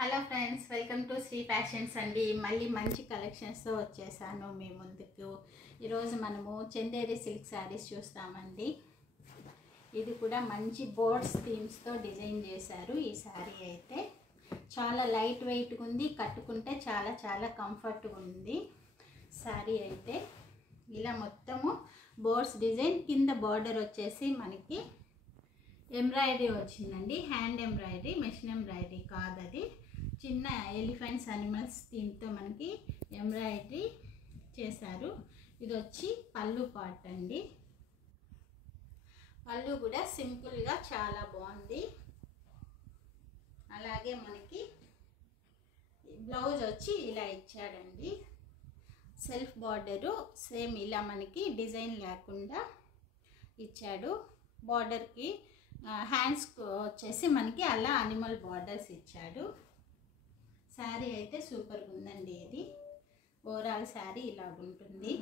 Hello friends, welcome to Shri fashions అండి. మళ్ళీ మంచి కలెక్షన్స్తో వచ్చేసాను మీ ముందుకు. ఈరోజు మనము చందేరి సిల్క్ శారీస్ చూస్తామండి. ఇది కూడా మంచి బోర్డ్స్ థీమ్స్తో డిజైన్ చేశారు. ఈ శారీ అయితే చాలా లైట్ వెయిట్గా ఉంది, కట్టుకుంటే చాలా చాలా కంఫర్ట్గా ఉంది. శారీ అయితే ఇలా మొత్తము బోర్డ్స్ డిజైన్, కింద బార్డర్ వచ్చేసి మనకి ఎంబ్రాయిడరీ వచ్చిందండి. హ్యాండ్ ఎంబ్రాయిడరీ, మెషిన్ ఎంబ్రాయిడరీ కాదు, అది చిన్న ఎలిఫెంట్స్ అనిమల్స్ థీమ్తో మనకి ఎంబ్రాయిడరీ చేశారు. ఇది వచ్చి పళ్ళు పార్ట్ అండి. పళ్ళు కూడా సింపుల్గా చాలా బాగుంది. అలాగే మనకి బ్లౌజ్ వచ్చి ఇలా ఇచ్చాడండి. సెల్ఫ్ బార్డరు సేమ్ ఇలా మనకి డిజైన్ లేకుండా ఇచ్చాడు. బార్డర్కి హ్యాండ్స్ వచ్చేసి మనకి అలా అనిమల్ బార్డర్స్ ఇచ్చాడు. శారీ అయితే సూపర్గా ఉందండి. ఇది ఓవరాల్ శారీ ఇలా ఉంటుంది.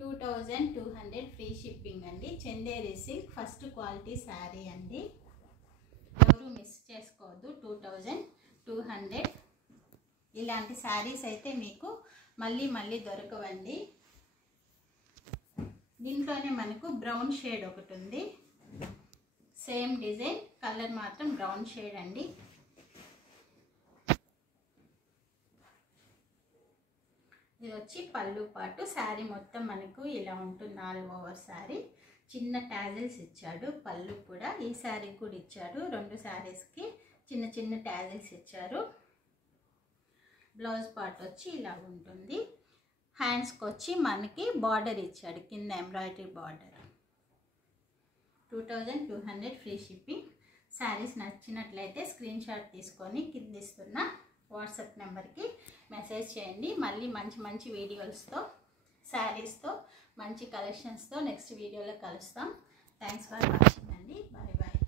2200 ఫ్రీ షిప్పింగ్ అండి. Chanderi silk first quality sari అండి. ఎవరు మిస్ చేసుకోవద్దు. 2200 ఇలాంటి శారీస్ అయితే మీకు మళ్ళీ మళ్ళీ దొరకవండి. దీంట్లోనే మనకు బ్రౌన్ షేడ్ ఒకటి ఉంది. సేమ్ డిజైన్, కలర్ మాత్రం బ్రౌన్ షేడ్ అండి. ఇది వచ్చి పళ్ళు పాటు. శారీ మొత్తం మనకు ఇలా ఉంటుంది. ఆల్ ఓవర్ శారీ చిన్న టాజిల్స్ ఇచ్చాడు. పళ్ళు కూడా ఈ శారీ కూడా ఇచ్చాడు. రెండు శారీస్కి చిన్న చిన్న టాజిల్స్ ఇచ్చారు. బ్లౌజ్ పార్ట్ వచ్చి ఇలా ఉంటుంది. హ్యాండ్స్కి వచ్చి మనకి బార్డర్ ఇచ్చాడు, కింద embroidery border. 2200 free shipping. Saris నచ్చినట్లయితే స్క్రీన్ షాట్ తీసుకొని కింద ఇస్తున్న వాట్సాప్ నెంబర్కి మెసేజ్ చేయండి. మళ్ళీ మంచి మంచి వీడియోస్తో, శారీస్తో, మంచి కలెక్షన్స్తో నెక్స్ట్ వీడియోలో కలుస్తాం. థ్యాంక్స్ ఫర్ వాచింగ్ అండి. Bye bye.